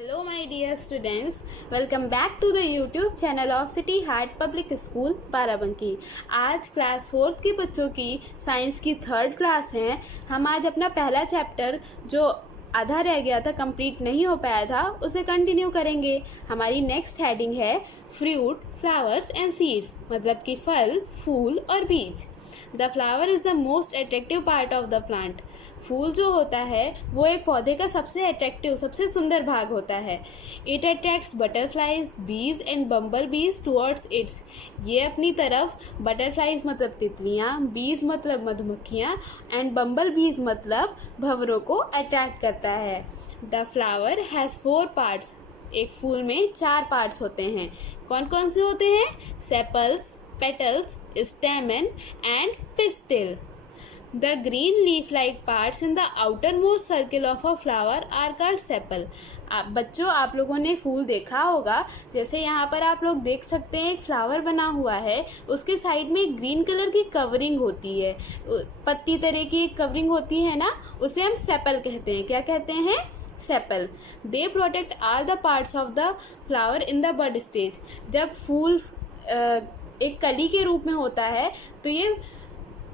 Hello my dear students, welcome back to the YouTube channel of City Heart Public School Barabanki. आज class 4 के बच्चों की science की 3rd class है। हम आज अपना पहला चैप्टर जो आधा रह गया था, कंप्लीट नहीं हो पाया था, उसे कंटिन्यू करेंगे। हमारी नेक्स्ट हेडिंग है फ्रूट, फ्लावर्स एंड सीड्स, मतलब कि फल, फूल और बीज। The flower is the most attractive part of the plant. फूल जो होता है वो एक पौधे का सबसे अट्रैक्टिव, सबसे सुंदर भाग होता है। इट अट्रैक्ट्स बटरफ्लाइज, बीज एंड बम्बल बीज टुवर्ड्स इट्स। ये अपनी तरफ बटरफ्लाइज मतलब तितलियाँ, बीज मतलब मधुमक्खियाँ एंड बम्बल बीज मतलब भंवरों को अट्रैक्ट करता है। The flower has 4 parts. एक फूल में 4 पार्ट्स होते हैं। कौन कौन से होते हैं? Sepals, petals, स्टेमन and pistil. The green leaf-like parts in the outermost circle of a flower are called sepal। बच्चों, आप लोगों ने फूल देखा होगा। जैसे यहाँ पर आप लोग देख सकते हैं एक फ्लावर बना हुआ है, उसके साइड में एक ग्रीन कलर की कवरिंग होती है, पत्ती तरह की एक कवरिंग होती है ना, उसे हम सेपल कहते हैं। क्या कहते हैं? Sepal. They protect all the parts of the flower in the bud stage. जब फूल एक कली के रूप में होता है तो ये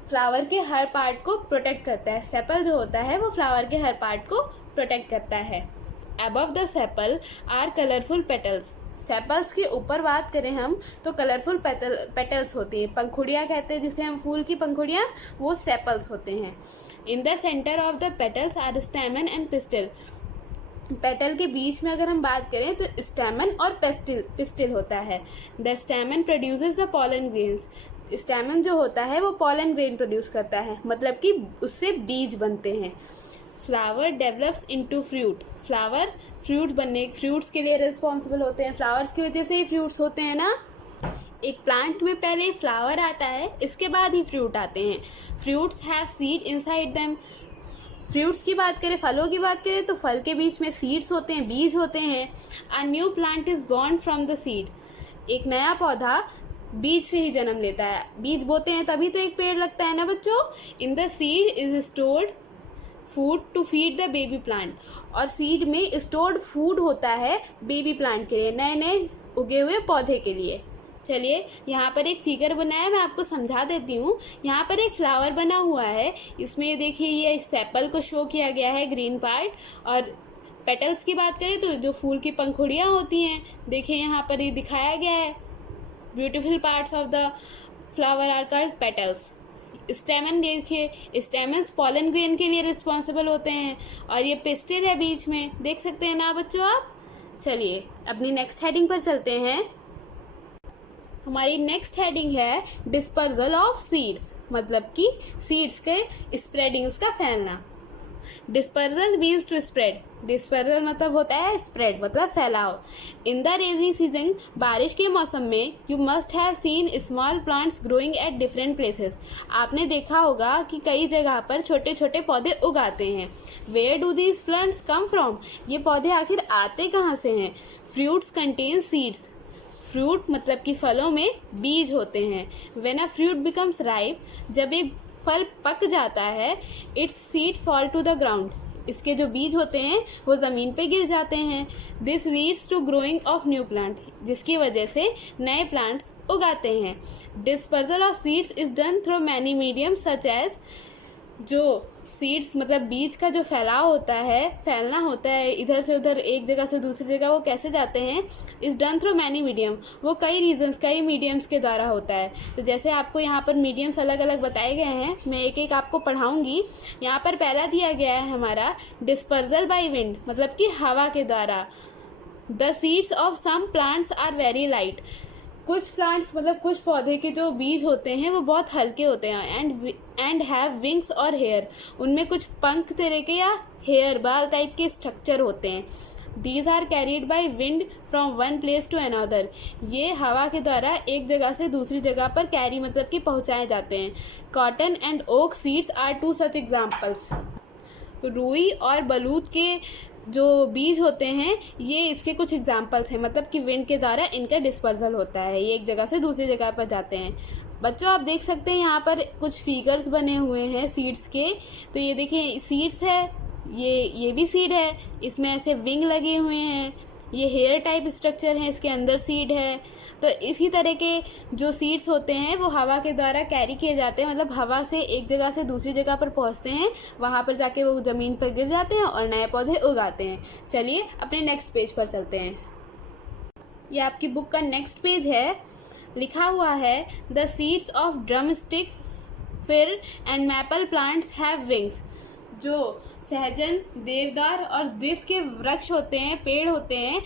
फ्लावर के हर पार्ट को प्रोटेक्ट करता है। सेपल जो होता है वो फ्लावर के हर पार्ट को प्रोटेक्ट करता है। Above the sepal are colourful petals. Sepals के ऊपर बात करें हम तो कलरफुल पेटल्स होती हैं, पंखुड़ियाँ कहते हैं जिसे हम, फूल की पंखुड़ियाँ, वो सेपल्स होते हैं। In the centre of the petals are stamen and pistil. Petal के बीच में अगर हम बात करें तो स्टेमन और पिस्टिल होता है। The स्टेमन produces the pollen grains. स्टेमन जो होता है वो पॉलन ग्रेन प्रोड्यूस करता है, मतलब कि उससे बीज बनते हैं। Flower develops into fruit. Flower fruits के लिए रिस्पॉन्सिबल होते हैं। फ्लावर्स की वजह से ही फ्रूट्स होते हैं ना। एक प्लांट में पहले फ्लावर आता है, इसके बाद ही फ्रूट आते हैं। Fruits have seed inside them. Fruits की बात करें, फलों की बात करें तो फल के बीच में सीड्स होते हैं, बीज होते हैं। A new plant is born from the seed. एक नया पौधा बीज से ही जन्म लेता है। बीज बोते हैं तभी तो एक पेड़ लगता है ना बच्चों। In the seed is stored food to feed the baby plant. और सीड में स्टोर्ड फूड होता है बेबी प्लांट के लिए, नए नए उगे हुए पौधे के लिए। चलिए, यहाँ पर एक फिगर बनाया है, मैं आपको समझा देती हूँ। यहाँ पर एक फ्लावर बना हुआ है, इसमें देखिए ये सेपल को शो किया गया है, ग्रीन पार्ट। और पेटल्स की बात करें तो जो फूल की पंखुड़ियाँ होती हैं, देखिए यहाँ पर ये दिखाया गया है। Beautiful parts of the flower are called petals. Stamen देखिए, स्टेमन्स पॉलन ग्रेन के लिए रिस्पॉन्सिबल होते हैं। और ये पिस्टिल है बीच में, देख सकते हैं ना बच्चों आप। चलिए अपनी नेक्स्ट हेडिंग पर चलते हैं। हमारी नेक्स्ट हेडिंग है डिस्पर्जल ऑफ सीड्स, मतलब कि सीड्स के स्प्रेडिंग, उसका फैलना। Dispersal means to spread. Dispersal मतलब होता है स्प्रेड, मतलब फैलाव। इन द रेनी सीजन, बारिश के मौसम में, you must have seen small plants growing at different places. आपने देखा होगा कि कई जगह पर छोटे छोटे पौधे उगाते हैं। Where do these plants come from? ये पौधे आखिर आते कहाँ से हैं? Fruits contain seeds. फ्रूट मतलब कि फलों में बीज होते हैं। When a fruit becomes ripe, जब एक फल पक जाता है, its seed fall to the ground. इसके जो बीज होते हैं वो ज़मीन पे गिर जाते हैं। This leads to growing of new plant, जिसकी वजह से नए प्लांट्स उगाते हैं। Dispersal of seeds is done through many mediums such as. जो सीड्स मतलब बीज का जो फैलाव होता है, फैलना होता है इधर से उधर, एक जगह से दूसरी जगह, वो कैसे जाते हैं? Is done through many medium. वो कई रीजन्स, कई मीडियम्स के द्वारा होता है। तो जैसे आपको यहाँ पर मीडियम्स अलग अलग बताए गए हैं, मैं एक एक आपको पढ़ाऊँगी। यहाँ पर पहला दिया गया है हमारा डिस्पर्जल बाई विंड, मतलब कि हवा के द्वारा। The seeds of some plants are very light. कुछ प्लांट्स मतलब कुछ पौधे के जो बीज होते हैं वो बहुत हल्के होते हैं। एंड हैव विंग्स और हेयर। उनमें कुछ पंख तरह के या हेयर, बाल टाइप के स्ट्रक्चर होते हैं। These are carried by wind from one place to another. ये हवा के द्वारा एक जगह से दूसरी जगह पर कैरी मतलब कि पहुँचाए जाते हैं। Cotton and oak seeds are 2 such examples. रुई और बलूत के जो बीज होते हैं ये इसके कुछ एग्जाम्पल्स हैं, मतलब कि विंड के द्वारा इनका डिस्पर्जल होता है, ये एक जगह से दूसरी जगह पर जाते हैं। बच्चों आप देख सकते हैं यहाँ पर कुछ फिगर्स बने हुए हैं सीड्स के। तो ये देखिए सीड्स है, ये भी सीड है, इसमें ऐसे विंग लगे हुए हैं, ये हेयर टाइप स्ट्रक्चर है, इसके अंदर सीड है। तो इसी तरह के जो सीड्स होते हैं वो हवा के द्वारा कैरी किए जाते हैं, मतलब हवा से एक जगह से दूसरी जगह पर पहुंचते हैं, वहाँ पर जाके वो ज़मीन पर गिर जाते हैं और नए पौधे उगाते हैं। चलिए अपने नेक्स्ट पेज पर चलते हैं। ये आपकी बुक का नेक्स्ट पेज है, लिखा हुआ है द सीड्स ऑफ ड्रमस्टिक फिर and maple plants have wings. जो सहजन, देवदार और द्विफ के वृक्ष होते हैं, पेड़ होते हैं,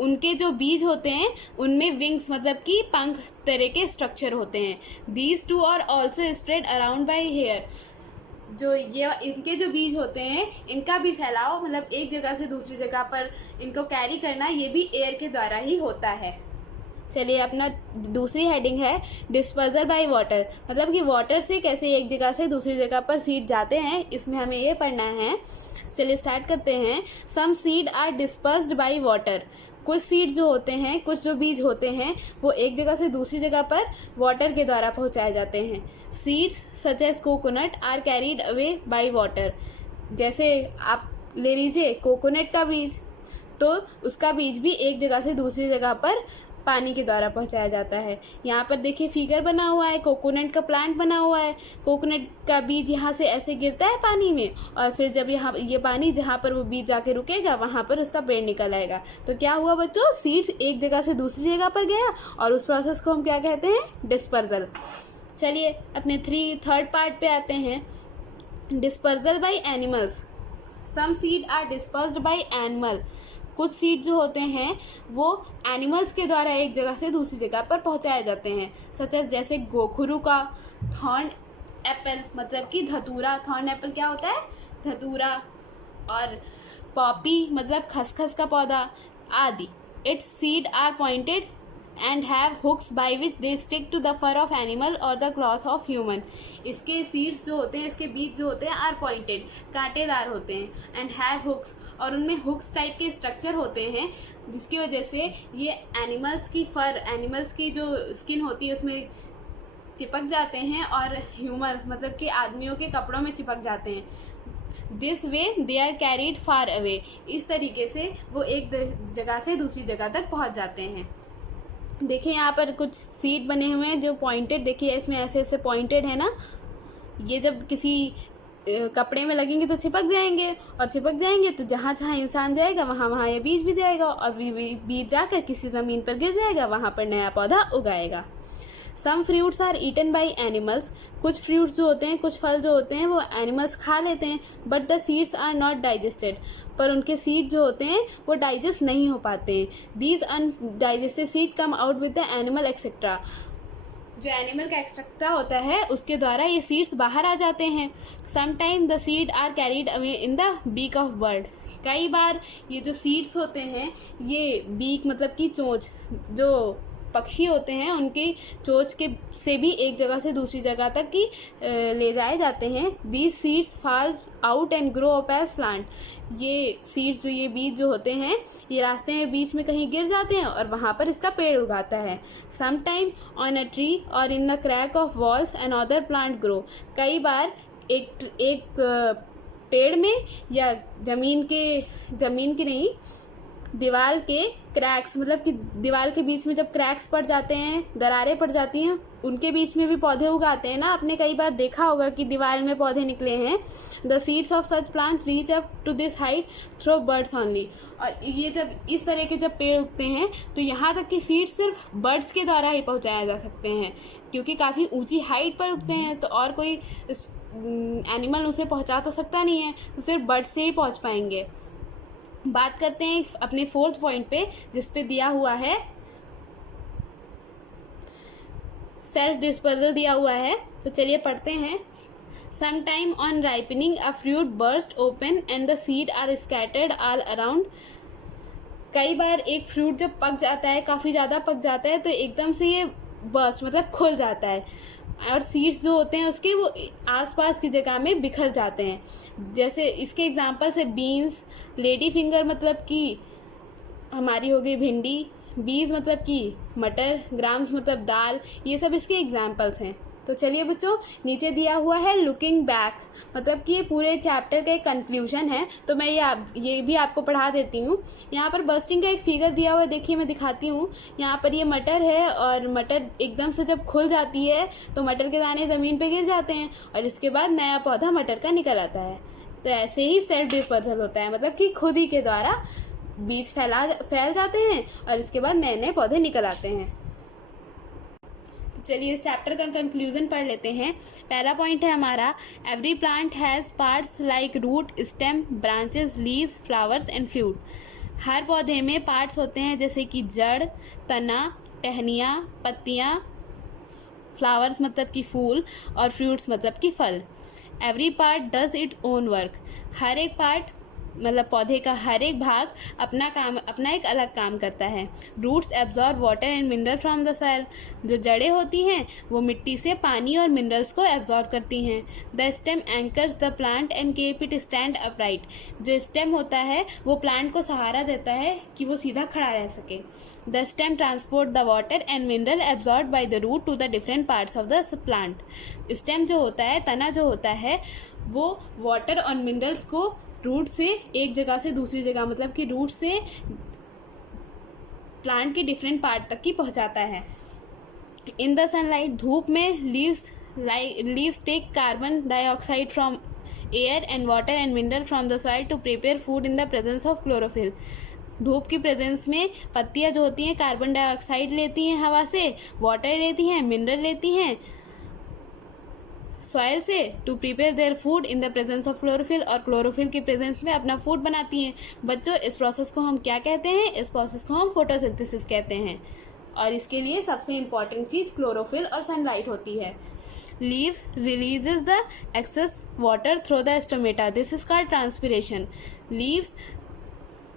उनके जो बीज होते हैं उनमें विंग्स मतलब कि पंख तरह के स्ट्रक्चर होते हैं। These two are also spread around by hair. जो ये इनके जो बीज होते हैं इनका भी फैलाव मतलब एक जगह से दूसरी जगह पर इनको कैरी करना ये भी एयर के द्वारा ही होता है। चलिए अपना दूसरी हेडिंग है डिस्पर्सल बाय वाटर, मतलब कि वाटर से कैसे एक जगह से दूसरी जगह पर सीड जाते हैं, इसमें हमें ये पढ़ना है। चलिए स्टार्ट करते हैं। Some seed are dispersed by water. कुछ सीड जो होते हैं, कुछ जो बीज होते हैं वो एक जगह से दूसरी जगह पर वाटर के द्वारा पहुंचाए जाते हैं। Seeds such as coconut are carried away by water. जैसे आप ले लीजिए कोकोनट का बीज, तो उसका बीज भी एक जगह से दूसरी जगह पर पानी के द्वारा पहुंचाया जाता है। यहाँ पर देखिए फिगर बना हुआ है, कोकोनट का प्लांट बना हुआ है। कोकोनट का बीज यहाँ से ऐसे गिरता है पानी में और फिर जब यहाँ ये पानी जहाँ पर वो बीज जाके रुकेगा वहाँ पर उसका पेड़ निकल आएगा। तो क्या हुआ बच्चों, सीड्स एक जगह से दूसरी जगह पर गया और उस प्रोसेस को हम क्या कहते हैं, डिस्पर्सल। चलिए अपने थर्ड पार्ट पे आते हैं। Dispersal by animals. Some seed are dispersed by animal. कुछ सीड जो होते हैं वो एनिमल्स के द्वारा एक जगह से दूसरी जगह पर पहुंचाए जाते हैं। सच एज जैसे गोखुरु का थॉर्न एप्पल मतलब कि धतूरा। थॉर्न एप्पल क्या होता है, धतूरा। और पॉपी मतलब खसखस का पौधा आदि। Its seed are pointed and have hooks by which they stick to the fur of animal और द क्लॉथ ऑफ ह्यूमन। इसके सीड्स जो होते हैं, इसके बीज जो होते हैं आर पॉइंटेड, कांटेदार होते हैं। एंड हैव हुक्स, और उनमें हुक्स टाइप के स्ट्रक्चर होते हैं जिसकी वजह से ये एनिमल्स की फर, एनिमल्स की जो स्किन होती है उसमें चिपक जाते हैं और ह्यूमन्स मतलब कि आदमियों के कपड़ों में चिपक जाते हैं। This way they are carried far away. इस तरीके से वो एक जगह से दूसरी जगह तक पहुंच जाते हैं। देखिए यहाँ पर कुछ सीड बने हुए हैं जो पॉइंटेड, देखिए इसमें ऐसे ऐसे पॉइंटेड है ना, ये जब किसी कपड़े में लगेंगे तो चिपक जाएंगे और चिपक जाएंगे तो जहाँ जहाँ इंसान जाएगा वहाँ वहाँ ये बीज भी जाएगा और बीज जाकर किसी ज़मीन पर गिर जाएगा, वहाँ पर नया पौधा उगाएगा। Some fruits are eaten by animals. कुछ फ्रूट्स जो होते हैं, कुछ फल जो होते हैं वो एनिमल्स खा लेते हैं, but the seeds are not digested. पर उनके सीड जो होते हैं वो डाइजेस्ट नहीं हो पाते हैं। These undigested seed come out with the animal etcetera. जो एनिमल का एक्सट्रा होता है उसके द्वारा ये सीड्स बाहर आ जाते हैं। Sometime the seed are carried away in the beak of bird. कई बार ये जो सीड्स होते हैं ये बीक मतलब कि चोंच, जो पक्षी होते हैं उनकी चोंच के से भी एक जगह से दूसरी जगह तक की ले जाए जाते हैं। These seeds fall out and grow up as plant. ये सीड्स जो ये बीज जो होते हैं ये रास्ते में बीच में कहीं गिर जाते हैं और वहाँ पर इसका पेड़ उगाता है। समटाइम ऑन अ ट्री और in the crack of walls and other plant grow. कई बार एक पेड़ में या ज़मीन की नहीं, दीवार के क्रैक्स मतलब कि दीवार के बीच में जब क्रैक्स पड़ जाते हैं, दरारें पड़ जाती हैं, उनके बीच में भी पौधे उगाते हैं ना। आपने कई बार देखा होगा कि दीवार में पौधे निकले हैं। The seeds of such plants reach up to this height through birds only. और ये जब इस तरह के जब पेड़ उगते हैं तो यहाँ तक कि सीड्स सिर्फ बर्ड्स के द्वारा ही पहुँचाया जा सकते हैं, क्योंकि काफ़ी ऊँची हाइट पर उगते हैं तो और कोई एनिमल उसे पहुँचा तो सकता नहीं है, तो सिर्फ बर्ड्स से ही पहुँच पाएंगे। बात करते हैं अपने फोर्थ पॉइंट पे जिस पे दिया हुआ है सेल्फ डिस्पर्सल दिया हुआ है। तो चलिए पढ़ते हैं। Some time on ripening a fruit burst open and the seed are scattered all around. कई बार एक फ्रूट जब पक जाता है, काफ़ी ज़्यादा पक जाता है, तो एकदम से ये बर्स्ट मतलब खुल जाता है और सीड्स जो होते हैं उसके वो आसपास की जगह में बिखर जाते हैं। जैसे इसके एग्जांपल्स है बीन्स, लेडी फिंगर मतलब कि हमारी हो गई भिंडी, बीज मतलब कि मटर, ग्राम्स मतलब दाल, ये सब इसके एग्जांपल्स हैं। तो चलिए बच्चों, नीचे दिया हुआ है लुकिंग बैक, मतलब कि ये पूरे चैप्टर का एक कंक्लूजन है। तो मैं ये भी आपको पढ़ा देती हूँ। यहाँ पर बर्स्टिंग का एक फिगर दिया हुआ है, देखिए मैं दिखाती हूँ। यहाँ पर ये मटर है और मटर एकदम से जब खुल जाती है तो मटर के दाने ज़मीन पे गिर जाते हैं और इसके बाद नया पौधा मटर का निकल आता है। तो ऐसे ही सेल्फ डिस्पर्सल होता है, मतलब कि खुद ही के द्वारा बीज फैल जाते हैं और इसके बाद नए नए पौधे निकल आते हैं। चलिए इस चैप्टर का कंक्लूजन पढ़ लेते हैं। पहला पॉइंट है हमारा, every plant has parts like root, stem, branches, leaves, flowers and fruit. हर पौधे में पार्ट्स होते हैं जैसे कि जड़, तना, टहनियाँ, पत्तियाँ, फ्लावर्स मतलब कि फूल और फ्रूट्स मतलब कि फल। Every part does its own work. हर एक पार्ट मतलब पौधे का हर एक भाग अपना एक अलग काम करता है। Roots absorb water and mineral from the soil. जो जड़ें होती हैं वो मिट्टी से पानी और मिनरल्स को एब्जॉर्ब करती हैं। The stem anchors the plant and keep it stand upright. जो स्टेम होता है वो प्लांट को सहारा देता है कि वो सीधा खड़ा रह सके। The stem transport the water and mineral absorb by the root to the different parts of the plant. Stem जो होता है, तना जो होता है, वो वाटर और मिनरल्स को रूट से एक जगह से दूसरी जगह, मतलब कि रूट से प्लांट के डिफरेंट पार्ट तक की पहुंचाता है। इन द सनलाइट, धूप में leaves take carbon dioxide from air and water and mineral from the soil to prepare food in the presence of chlorophyll. धूप की प्रेजेंस में पत्तियां जो होती हैं कार्बन डाइऑक्साइड लेती हैं हवा से, वाटर लेती हैं, मिनरल लेती हैं सॉइल से to prepare their food in the presence of chlorophyll, और क्लोरोफिल की प्रेजेंस में अपना फूड बनाती हैं। बच्चों, इस प्रोसेस को हम क्या कहते हैं? इस प्रोसेस को हम फोटोसिंथेसिस कहते हैं और इसके लिए सबसे इम्पॉर्टेंट चीज़ क्लोरोफिल और सनलाइट होती है। Leaves releases the excess water through the stomata, this is called transpiration. Leaves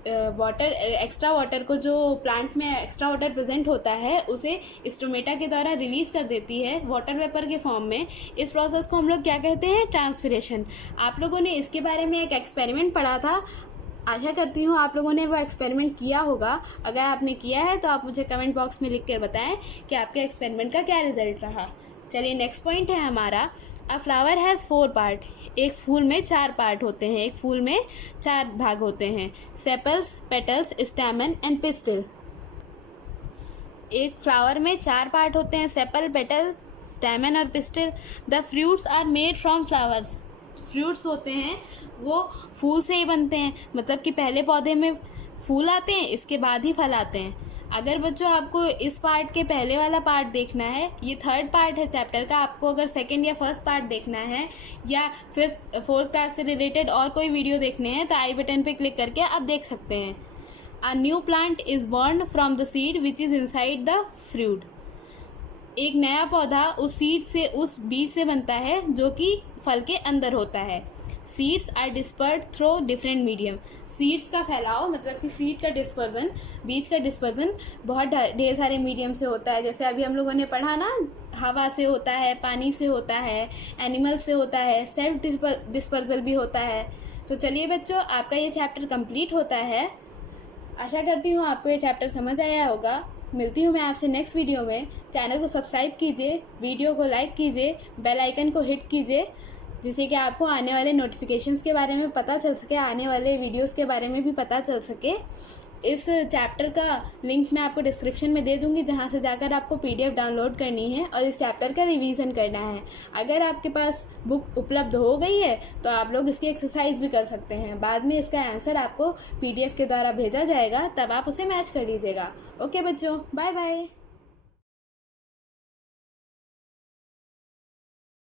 water, extra water को, जो प्लांट में एक्स्ट्रा वाटर प्रेजेंट होता है उसे स्टोमेटा के द्वारा रिलीज़ कर देती है वाटर वेपर के फॉर्म में। इस प्रोसेस को हम लोग क्या कहते हैं? ट्रांसपिरेशन। आप लोगों ने इसके बारे में एक एक्सपेरिमेंट पढ़ा था, आशा करती हूँ आप लोगों ने वो एक्सपेरिमेंट किया होगा। अगर आपने किया है तो आप मुझे कमेंट बॉक्स में लिख कर बताएं कि आपके एक्सपेरिमेंट का क्या रिजल्ट रहा। चलिए नेक्स्ट पॉइंट है हमारा, अ फ्लावर हैज़ 4 पार्ट। एक फूल में 4 पार्ट होते हैं, एक फूल में 4 भाग होते हैं, sepals, petals, stamen and pistil. एक फ्लावर में 4 पार्ट होते हैं, सेपल, पेटल, स्टैमेन और pistil. The fruits are made from flowers. Fruits होते हैं वो फूल से ही बनते हैं, मतलब कि पहले पौधे में फूल आते हैं, इसके बाद ही फल आते हैं। अगर बच्चों आपको इस पार्ट के पहले वाला पार्ट देखना है, ये 3rd पार्ट है चैप्टर का, आपको अगर 2nd या 1st पार्ट देखना है या फिर 4th क्लास से रिलेटेड और कोई वीडियो देखने हैं तो आई बटन पे क्लिक करके आप देख सकते हैं। A new plant is born from the seed which is inside the fruit. एक नया पौधा उस सीड से, उस बीज से बनता है जो कि फल के अंदर होता है। Seeds are dispersed through different medium. Seeds का फैलाव मतलब कि सीड का डिस्पर्जन, बीज का डिस्पर्जन बहुत ढेर सारे मीडियम से होता है। जैसे अभी हम लोगों ने पढ़ा ना, हवा से होता है, पानी से होता है, एनिमल से होता है, सेल्फ डिस्पर्जल भी होता है। तो चलिए बच्चों, आपका ये चैप्टर कंप्लीट होता है। आशा करती हूँ आपको ये चैप्टर समझ आया होगा। मिलती हूँ मैं आपसे नेक्स्ट वीडियो में। चैनल को सब्सक्राइब कीजिए, वीडियो को लाइक कीजिए, बेल आइकन को हिट कीजिए, जिससे कि आपको आने वाले नोटिफिकेशंस के बारे में पता चल सके, आने वाले वीडियोस के बारे में भी पता चल सके। इस चैप्टर का लिंक मैं आपको डिस्क्रिप्शन में दे दूँगी, जहाँ से जाकर आपको PDF डाउनलोड करनी है और इस चैप्टर का रिवीजन करना है। अगर आपके पास बुक उपलब्ध हो गई है तो आप लोग इसकी एक्सरसाइज भी कर सकते हैं। बाद में इसका आंसर आपको PDF के द्वारा भेजा जाएगा, तब आप उसे मैच कर लीजिएगा। ओके बच्चों, बाय बाय।